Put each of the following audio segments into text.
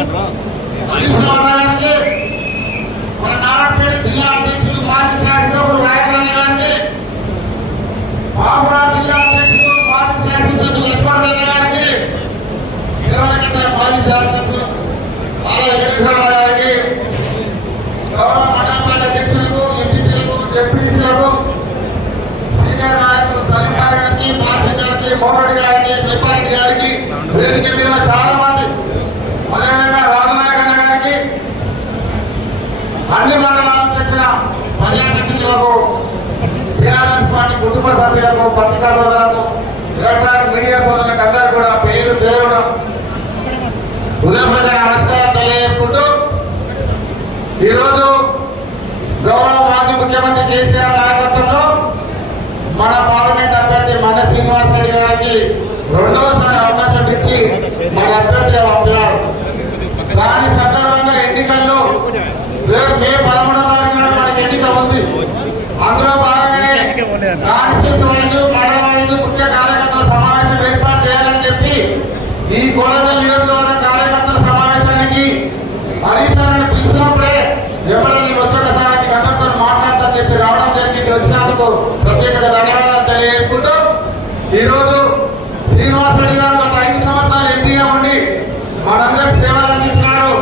మన నారాయణపేట జిల్లా అధ్యక్షులు మాజీ శాసనసభ్యులు రాయకరణి గారికి, బాబురావు జిల్లా అధ్యక్షులు మాజీ శాసనసభ్యులు లక్ష్మణరెడ్డి గారికి, దేవరకేంద్ర మాజీ శాసనసభ్యులు ఆల వెంకటేశ్వరరావు గారికి, గౌరవ మండలపేట అధ్యక్షులకు, ఎంపీలకు, డిప్యూటీలకు, సీనియర్ నాయకులు సలీం గారికి, మాజీ గారికి, మోహన్ గారికి, త్రిపారెడ్డి గారికి, వేదిక మీద చాలా మంది, అదేవిధంగా రాజనాయకన్న గారికి, అన్ని మండలాలకు వచ్చిన ప్రజాప్రతినిధులకు, టీఆర్ఎస్ పార్టీ కుటుంబ సభ్యులకు, పత్రికా సోదరులకు, ఎలక్ట్రానిక్ మీడియా సోదరులకు అందరూ కూడా పేరు పేరున ఉదయప్రజ నమస్కారం తెలియజేసుకుంటూ, ఈరోజు గౌరవ మాజీ ముఖ్యమంత్రి కేసీఆర్ నాయకత్వంలో మన పార్లమెంట్ అభ్యర్థి మన శ్రీనివాస్ రెడ్డి గారికి రెండవసారి అవకాశం ఇచ్చి మన అభ్యర్థిగా పంపినారు. దాని సందర్భంగా ఎన్నికల్లో రేపు మే 11వ తారీఖున మనకి ఎన్నిక ఉంది. అందులో భాగంగానే కాన్స్టిట్యూన్సీ వైద్యు, మండల వైద్యు, ముఖ్య కార్యకర్తల సమావేశం ఏర్పాటు చేయాలని చెప్పి ఈ కొడంగల్ నియోజకవర్గ కార్యకర్తల సమావేశానికి హరీష్ గారిని పిలిచినప్పుడే ఎమ్మెల్యే వచ్చేసారికి గతంతో మాట్లాడతారని చెప్పి రావడం జరిగింది. వచ్చినందుకు ప్రత్యేకంగా ధన్యవాదాలు తెలియజేసుకుంటూ, ఈరోజు శ్రీనివాస్ రెడ్డి గారు గత 5 సంవత్సరాలు ఎంపీగా ఉండి మనందరికి సేవలు అందించినాడు.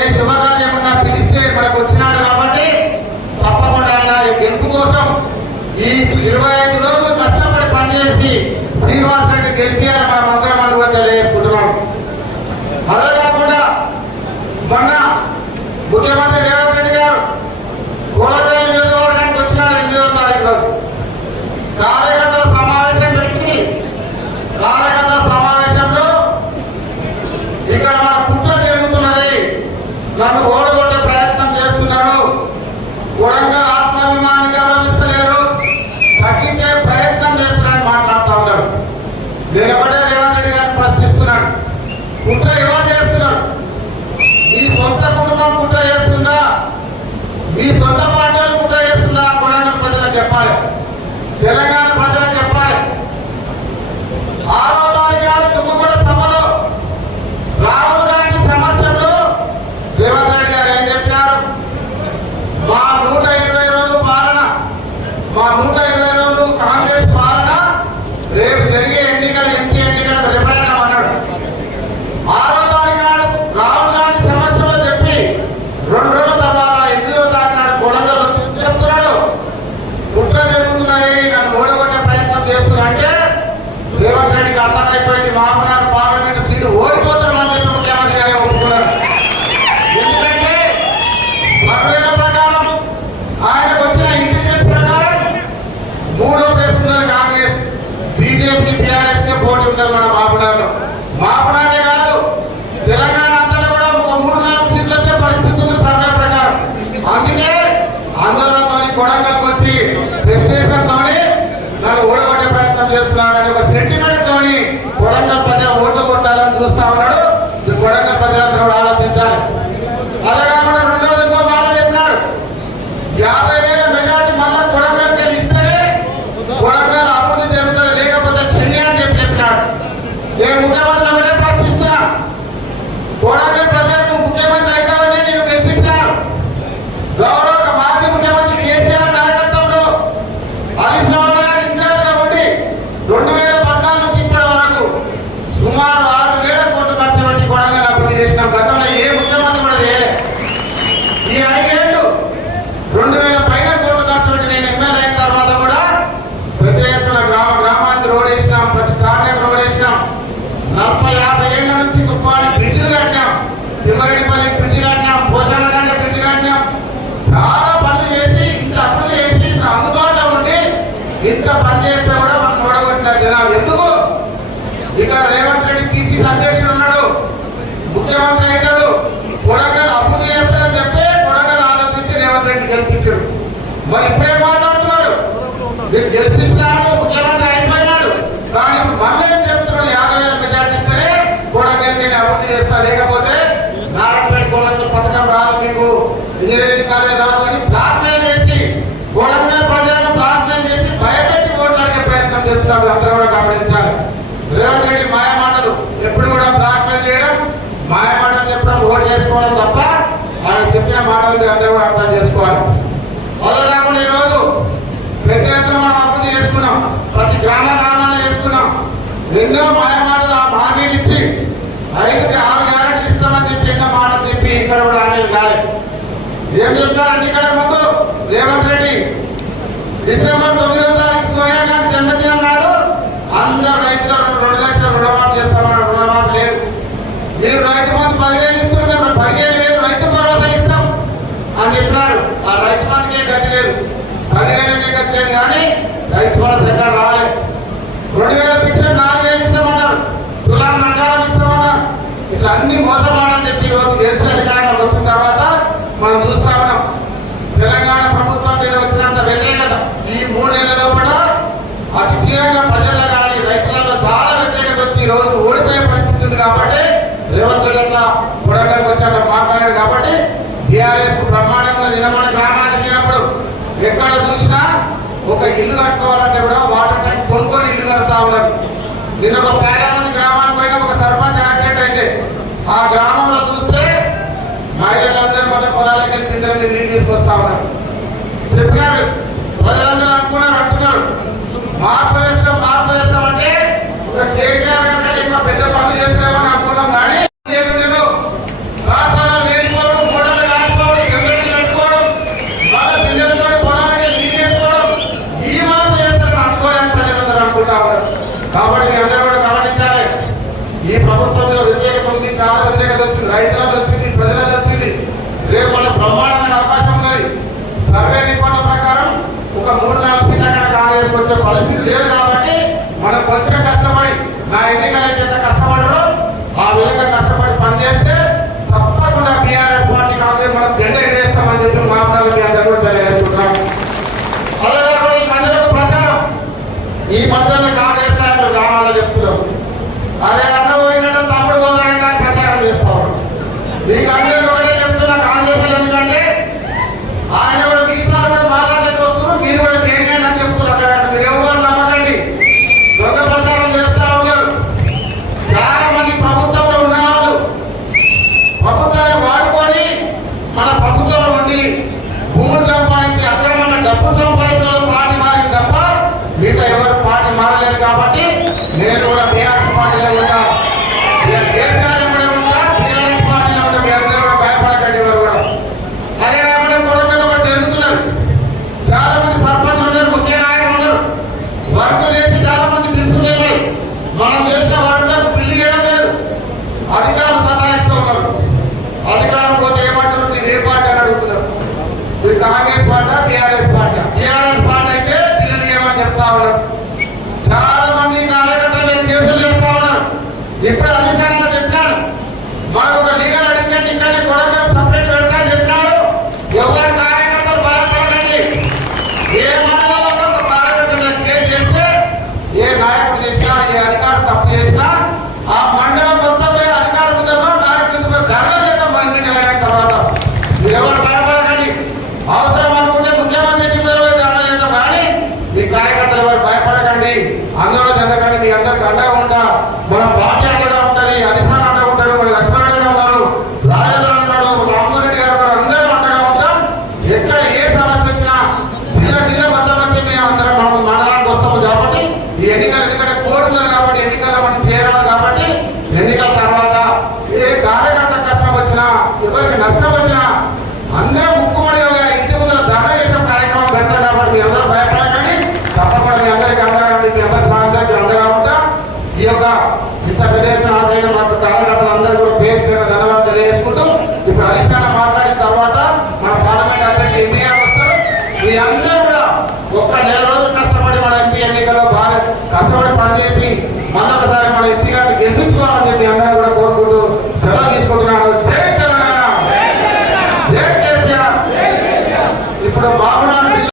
ఏ శుభకార్యం ఉన్నా పిలిస్తే మనకు వచ్చినాడు కాబట్టి తప్పకుండా ఆయన గెలుపు కోసం ఈ 25 రోజులు కష్టపడి పనిచేసి శ్రీనివాస్ రెడ్డి గెలిపారని మనం అందరం కూడా తెలియజేసుకుంటున్నాం. అదే కాకుండా మొన్న ముఖ్యమంత్రి రేవంత్ రెడ్డి గారు కోలగల్ నియోజకవర్గానికి వచ్చినాడు 8వ తారీఖు రోజు. కార్యకర్తల సమావేశం పెట్టి కార్యకర్తల సమావేశంలో ఇక్కడ మన కుట్ర జరుగుతున్నది, నన్ను ఓడగొట్టే ప్రయత్నం చేస్తున్నారు, కొడంగల్ ఆత్మాభిమానాన్ని గౌరవిస్తలేరు, తగ్గించే ప్రయత్నం చేస్తున్నారని మాట్లాడుతూ ఉన్నారు. నేను ఒకటే రేవంత్ రెడ్డి గారిని ప్రశ్నిస్తున్నాడు, కుట్ర ఎవరు చేస్తున్నారు? మీ సొంత కుటుంబం కుట్ర చేస్తుందా? మీ సొంత పార్టీలు కుట్ర చేస్తుందా? కొడంగల్ ప్రజలకు చెప్పాలి, తెలంగాణ ప్రజలకు చెప్పాలి. 6వ తారీఖు నాడు తుమ్మగూడ సభలో రాహుల్ గాంధీ సమస్యలో రేవంత్ రెడ్డి గారు ఏం చెప్పినారు? మా 120 రోజులు పాలన, మా 120 రోజులు కాంగ్రెస్ పాలన రేపు జరిగే ఎన్నికలు, ఎంపీ ఎన్నికలకు రిఫరెండం అన్నాడు. 6వ తారీఖు నాడు రాహుల్ గాంధీ సమస్యలో చెప్పి 2 రోజుల తర్వాత 8వ తారీఖు నాడు కొడంగల్ చెప్తున్నాడు, కుట్ర జరుగుతున్నాయి, నన్ను ఓడగొట్టే ప్రయత్నం చేస్తున్నా అంటే రేవంత్ రెడ్డికి అర్థమైపోయింది, మహబూబ్నగర్ పార్లమెంట్ సీటు ఓడిపోతున్నామని చెప్పి ముఖ్యమంత్రి గారు ఒప్పుకున్నారు. ఎందుకంటే సర్వేల ప్రకారం, ఆయనకు వచ్చిన ఇంటెలిజెన్స్ ప్రకారం 3వ ప్లేస్ ఉన్నది కాంగ్రెస్, బీజేపీ, టీఆర్ఎస్ కే పోటీ ఉన్నది మన మహబూబ్నగర్లో. మహబూబ్నగరే కాదు, తెలంగాణ అంతా కూడా 3-4 సీట్లు వచ్చే పరిస్థితి ఉంది సర్వే ప్రకారం. అందుకే ఆందోళనతో కొడంగల్కి వచ్చి ప్రెస్టేషన్తో నన్ను ఓడగొట్టే ప్రయత్నం చేస్తున్నాడని ఒక సెంటిమెంట్ తోని కొడంగల్ ప్రజలు ఓట్లు కొట్టాలని చూస్తా ఉన్నాడు. కొడంగల్ ప్రజలందరూ కూడా ఆలోచించాలి. అదే కాకుండా 2 రోజులు ఇంకో మాట చెప్పినాడు, 50,000 మెజార్టీ మళ్ళా కొడంగల్కి ఇస్తేనే కొడంగల్ అభివృద్ధి జరుగుతుంది, లేకపోతే చెయ్యి అని చెప్పినాడు. నేను ముఖ్యమంత్రి కూడా ప్రశ్నిస్తున్నా, కొడంగల్ ప్రజలకు ముఖ్యమంత్రి అవుతామని నేను గెలిపించినాను. గౌరవ మాజీ ముఖ్యమంత్రి కేసీఆర్ నాయకత్వంలో హరీష్ రావు గారు ఇన్ఛార్జిగా ఉండి 2014 నుంచి ఇప్పటి వరకు సుమారు 6,000 కోట్లు ఖర్చు పెట్టి కొడంగల్ అభివృద్ధి చేసినాం. గతంలో ఏ ముఖ్యమంత్రి కూడా చేయలేదు. ఈ 5 ఏళ్ళు 2,000 పైన కోట్లు ఖర్చు పెట్టి నేను ఎమ్మెల్యే అయిన తర్వాత కూడా పెద్ద ఎత్తున గ్రామానికి రోడ్ వేసినాం, ప్రతి తాండకు రోడ్ వేసినాం. 40-50 ఏళ్ల నుంచి తుప్పాడి బ్రిడ్జిలు కట్టినాం, తిమ్మరెడ్డిపల్లి బ్రిడ్జి కట్టినాం, పోషాలగడ్డ బ్రిడ్జి కట్టినాం. చాలా పనులు చేసి, ఇంత అభివృద్ధి చేసి, ఇంత అందుబాటులో ఉండి ఇంత పని చేస్తే కూడా మనం ఓడగొట్టిన జనాలు ఎందుకు? ఇక్కడ రేవంత్ రెడ్డి పిసిసి అధ్యక్షుడు ఉన్నాడు, ముఖ్యమంత్రి అవుతాడు, కొడంగల్ అభివృద్ధి చేస్తాడని చెప్పి కొడంగల్ ఆలోచించి రేవంత్ రెడ్డి గెలిపించాడు. మరి ఇప్పుడే మాట్లాడుతున్నారు, మీరు గెలిపించినారు, ముఖ్యమంత్రి అయిపోయినాడు, కానీ మళ్ళీ ఏం చెప్తున్నాడు? 50,000 మెజార్టీ ఇస్తేనే కొడంగల్కి నేను అభివృద్ధి చేస్తా, లేకపోతే నారాయణపేట కొడంగల్ పథకం రాదు, మీకు ఇంజనీరింగ్ కాలేజ్ రాదు అని బ్లాక్మెయిల్ చేసి, కొడంగల్ ప్రజలను బ్లాక్మెయిల్ చేసి భయపెట్టి ఓట్లాడే ప్రయత్నం చేస్తున్నారు. అందరూ కూడా గమనించాలి. రేవంత్ రెడ్డి మాయ మాటలు ఎప్పుడు కూడా బ్లాక్మెయిల్ చేయడం, ఎన్నో మాయమాటలు ఆ హామీలు ఇచ్చి 5కి 6 గ్యారెంటీలు ఇస్తామని చెప్పి ఎన్నో మాటలు చెప్పి ఇక్కడ కూడా హామీలు కాలేదు. ఏం చెప్తారంటే ఇక్కడ ముందు రేవంత్ రెడ్డి డిసెంబర్ 9వ తారీఖు సోనియా గాంధీ జన్మదినం నాడు అందరు రైతులకు 2 లక్షల రుణమాఫీ చేస్తామన్నారు. రుణమాఫీ లేదు. మీరు రైతు బంధు 10,000 ఇస్తున్నారు, మేము 15,000 రైతు భరోసా ఇస్తాం అని చెప్పినారు. ఆ రైతు బంధుకే గతి లేదు, 10,000కే గతి లేదు. కానీ రైతు భరోసా ఎక్కడ రాలేదు. 2,000 పింఛన్ 4,000 ఇస్తామన్నారు, తులాం బంగారం ఇస్తామన్నారు. ఇట్లా అన్ని మోసమాడని చెప్పి ఈరోజు దేశ అధికారం వచ్చిన తర్వాత మనం చూస్తా ఉన్నాం. తెలంగాణ ప్రభుత్వం మీద వచ్చినంత వ్యతిరేకత ఈ 3 నెలల్లో కూడా అతిథిగా ప్రజల్లో కానీ రైతులలో చాలా వ్యతిరేకత వచ్చి ఈ రోజు ఓడిపోయే పరిస్థితి ఉంది. కాబట్టి రేవంత్ రెడ్డి అట్లా కొడంగల్కి వచ్చాక మాట్లాడారు. కాబట్టి టీఆర్ఎస్ బ్రహ్మాండంగా నిలబడిన గ్రామానికి వెళ్ళినప్పుడు ఎక్కడ చూసినా ఒక ఇల్లు కట్టుకోవాలంటే కూడా వాటర్ ట్యాంక్ కొనుక్కొని ఇల్లు కడతా ఉన్నారు. నిన్న ఒక పేదమంది గ్రామానికి పోయిన ఒక సర్పంచ్ యాక్సిడెంట్ అయితే ఆ గ్రామంలో చూస్తే మహిళలందరూ మన పొలాలకి కిందకి నీళ్ళు తీసుకొస్తా ఉన్నారు. చెప్పినారు, ప్రజలందరూ అంటున్నారు మార్పు చేస్తాం అంటే ఒక కేసీఆర్ గారి ఇంకా పెద్ద పనులు చేస్తామని అనుకున్నాం. కానీ రాష్ట్రాలు నేర్చుకోవడం, గొడవలు కాచుకోవడం, గంగడి నడుచుకోవడం, వాళ్ళ పిల్లలతో పొలాలకి నీళ్ళు వేసుకోవడం, ఈ మార్పు చేస్తారని అనుకోలేని ప్రజలందరూ అనుకుంటా ఉన్నారు. కాబట్టి అందరూ కూడా గమనించాలి. ఈ ప్రభుత్వంలో వ్యతిరేకత ఉంది, చాలా వ్యతిరేకత వచ్చింది, రైతులలో వచ్చింది, ప్రజలలో వచ్చింది. రేపు మన బ్రహ్మాండమైన అవకాశం ఉన్నది. సర్వే రిపోర్ట్ల ప్రకారం ఒక 3-4 సీట్ల అక్కడ కాంగ్రెస్ వచ్చే పరిస్థితి లేదు. కాబట్టి మనం కొంచెం కష్టపడి నా ఎన్నికలైతే ఎంత కష్టపడరో ఆ విధంగా కష్టపడి పనిచేస్తే తప్పకుండా టీఆర్ఎస్ పార్టీ కాంగ్రెస్ మనం జెండ ఎగరేస్తామని చెప్పి మాట్లాడాలి. మీ అందరూ కూడా తెలియజేస్తున్నాం. అలాగే ఈ మండలకు ప్రచారం ఈ మధ్యలో కాంగ్రెస్ నాయకులు గ్రామాల్లో చెప్తున్నాం. అదే